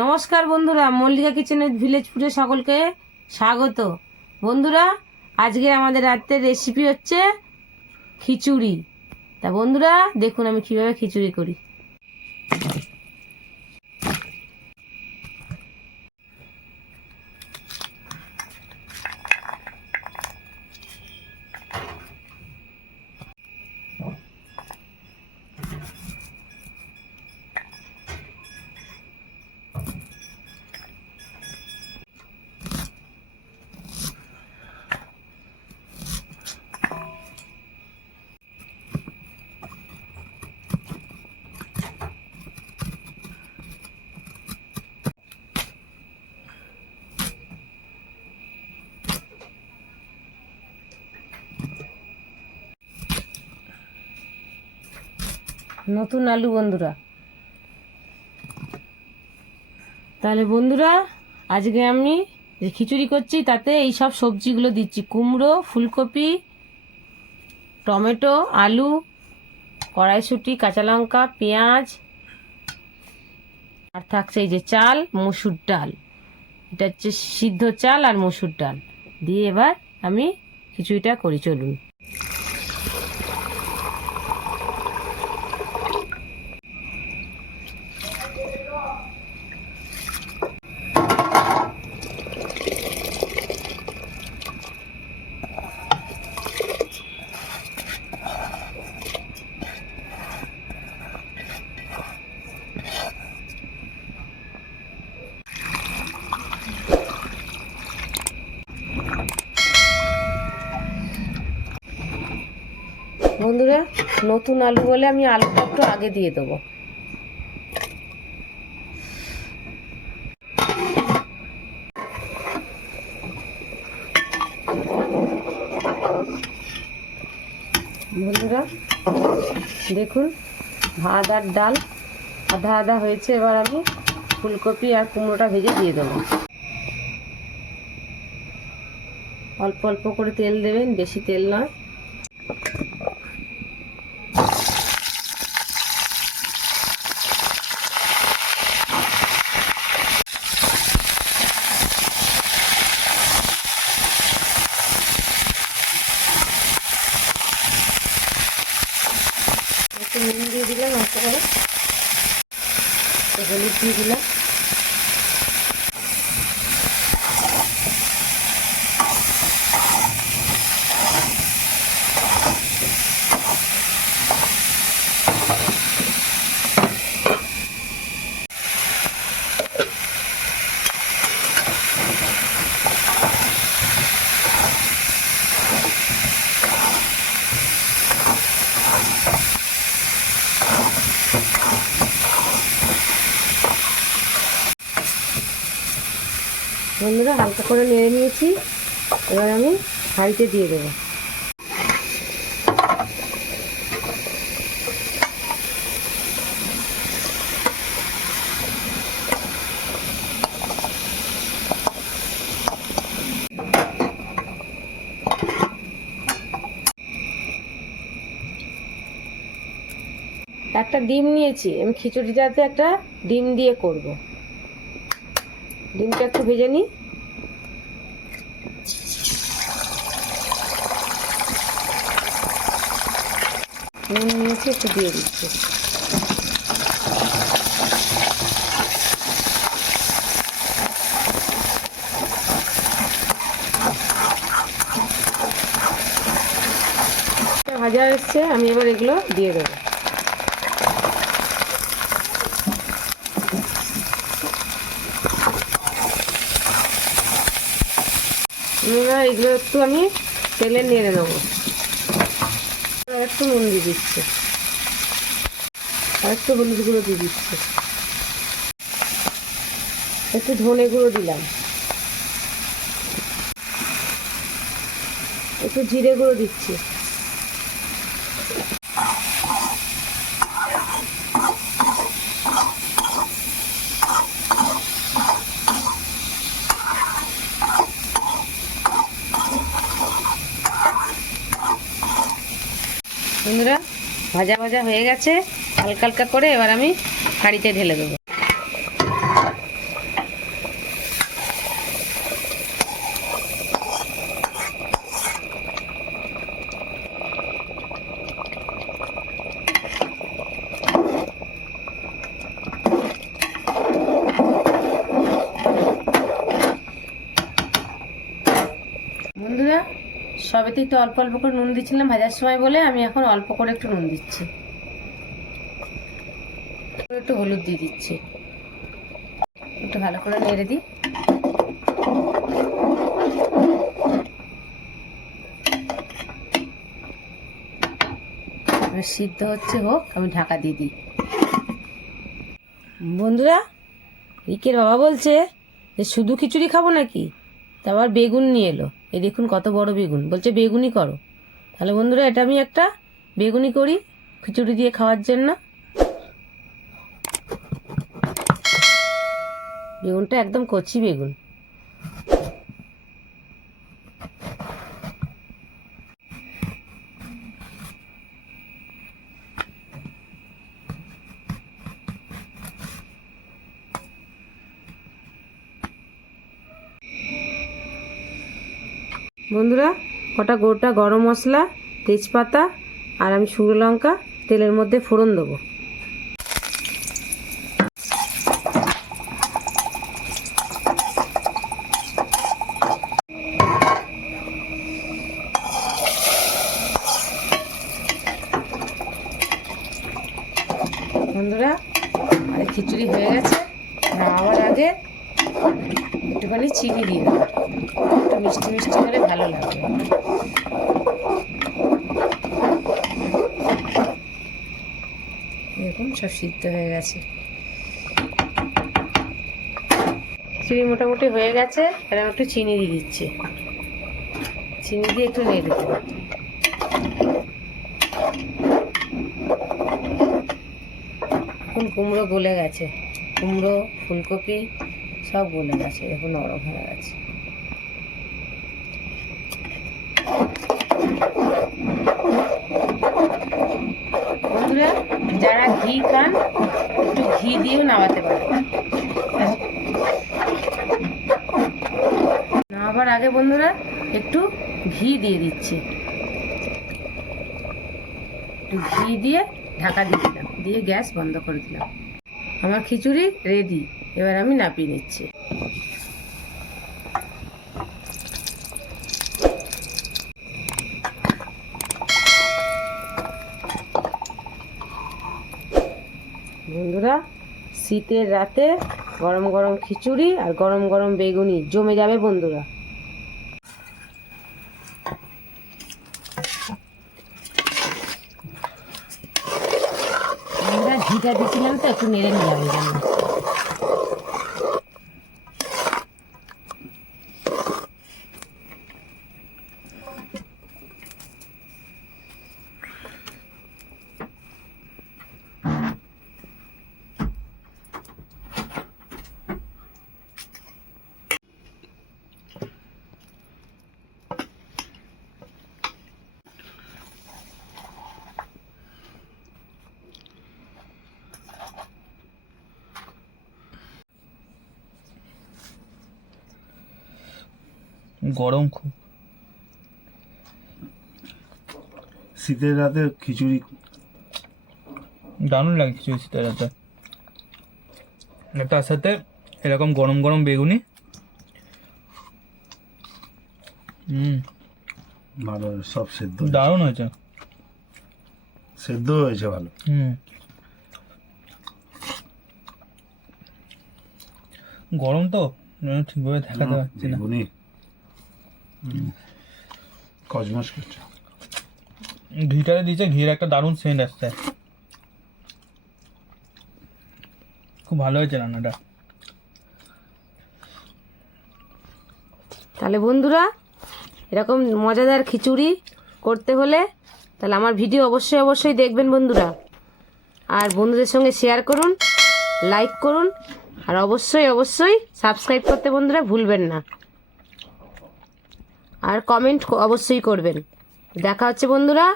নমস্কার বন্ধুরা, মল্লিকা কিচেনের ভিলেজ ফুডে সকলকে স্বাগত। বন্ধুরা, আজকে আমাদের রাতের রেসিপি হচ্ছে খিচুড়ি। তা বন্ধুরা দেখুন আমি কিভাবে খিচুড়ি করি। নতুন আলু বন্ধুরা। তাহলে বন্ধুরা আজকে আমি যে খিচুড়ি করছি তাতে এই সব সবজিগুলো দিচ্ছি: কুমড়ো, ফুলকপি, টমেটো, আলু, কড়াইশুঁটি, কাঁচা লঙ্কা, পেঁয়াজ, আর থাকছে এই যে চাল, মসুর ডাল। এটা হচ্ছে সিদ্ধ চাল আর মসুর ডাল দিয়ে এবার আমি খিচুড়িটা করি। চলুন। বন্ধুরা, নতুন আলু বলে আমি আলুটা একটু আগে দিয়ে দেবো। বন্ধুরা দেখুন, ভাত আর ডাল আধা আধা হয়েছে। এবার আমি ফুলকপি আর কুমড়োটা ভেজে দিয়ে দেবো। অল্প অল্প করে তেল দেবেন, বেশি তেল নয়। একটু নুন দিয়ে দিলাম, অল্প করে হলুদ দিয়ে দিলাম। বন্ধুরা হালকা করে নেড়ে নিয়েছি। এবার আমি হাঁড়িতে দিয়ে দেবো। একটা ডিম নিয়েছি আমি, খিচুড়িটাতে একটা ডিম দিয়ে করব। ডিমটা একটু ভেজে নিই। নুন নিয়েছি, একটু দিয়ে দিচ্ছি। ভাজা এসছে, আমি এবার এগুলো দিয়ে দেবো। এবার এগুলো একটু আমি তেলে নেড়ে নেবো। একটু নুন দিয়ে দিচ্ছে, আর একটু হলুদ গুঁড়ো দিয়ে দিচ্ছে, একটু ধনে গুঁড়ো দিলাম, একটু জিরে গুঁড়ো দিচ্ছি। বন্ধুরা ভাজা ভাজা হয়ে গেছে হালকা হালকা করে। এবার আমি হাঁড়িতে ঢেলে দেবো। শুরুতেই তো অল্প অল্প করে নুন দিচ্ছিলাম ভাজার সময় বলে আমি এখন অল্প করে একটু নুন দিচ্ছি, একটু হলুদ দিয়ে দিচ্ছি, একটু ভালো করে নেড়ে দিই। সিদ্ধ হচ্ছে, হোক, আমি ঢাকা দিয়ে দিই। বন্ধুরা, রিকের বাবা বলছে যে শুধু খিচুড়ি খাবো নাকি, তা আবার বেগুন নিয়ে এলো। এই দেখুন কত বড় বেগুন, বলছে বেগুনি করো। তাহলে বন্ধুরা এটা আমি একটা বেগুনি করি খিচুড়ি দিয়ে খাওয়ার জন্য। বেগুনটা একদম কচি বেগুন। বন্ধুরা, কটা গোটা গরম মশলা, তেজপাতা আর আমি শুকনো লঙ্কা তেলের মধ্যে ফোড়ন দেবো। বন্ধুরা, আর খিচুড়ি হয়ে গেছে, নামাবার আগে একটুখানি চিনি দিয়ে দেবো, একটু মিষ্টি মিষ্টি হলে ভালো লাগবে। দেখুন সব সিদ্ধ হয়ে গেছে, চিনি মোটামুটি হয়ে গেছে। আর একটু চিনি দিয়ে দিচ্ছি, চিনি দিয়ে একটু নেড়ে দেবো। এখন কুমড়ো গলে গেছে, কুমড়ো ফুলকপি সব গলে গেছে, এখন নরম হয়ে গেছে। বন্ধুরা, যারা ঘি খান একটু ঘি দিয়েও নামাতে পারে। নামাবার আগে বন্ধুরা একটু ঘি দিয়ে দিচ্ছি, একটু ঘি দিয়ে ঢাকা দিয়ে দিলাম, দিয়ে গ্যাস বন্ধ করে দিলাম। আমার খিচুড়ি রেডি, এবার আমি নাপিয়ে নিচ্ছি। বন্ধুরা, শীতের রাতে গরম গরম খিচুড়ি আর গরম গরম বেগুনি জমে যাবে বন্ধুরা। আমরা ঘিটা দিচ্ছিলাম তো একটু নেড়ে নিলাম এই জন্য। গরম খুব, শীতের রাতে খিচুড়ি দারুণ লাগে খিচুড়ি শীতের রাতে। তার সাথে এরকম গরম গরম বেগুনি, ভালো, সব সেদ্ধ দারুণ হয়েছে। সেদ্ধ হয়েছে ভালো। গরম তো ঠিকভাবে দেখাতে পারছি না। বেগুনি কচমচ করছে। ঘিটারে দিয়েছে, ঘির একটা দারুণ সেন্ট আসছে, খুব ভালো হয়েছে রান্নাটা। তাহলে বন্ধুরা, এরকম মজাদার খিচুড়ি করতে হলে তাহলে আমার ভিডিও অবশ্যই অবশ্যই দেখবেন বন্ধুরা, আর বন্ধুদের সঙ্গে শেয়ার করুন, লাইক করুন, আর অবশ্যই অবশ্যই সাবস্ক্রাইব করতে বন্ধুরা ভুলবেন না, আর কমেন্ট অবশ্যই করবেন। দেখা হচ্ছে বন্ধুরা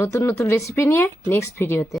নতুন নতুন রেসিপি নিয়ে নেক্সট ভিডিওতে।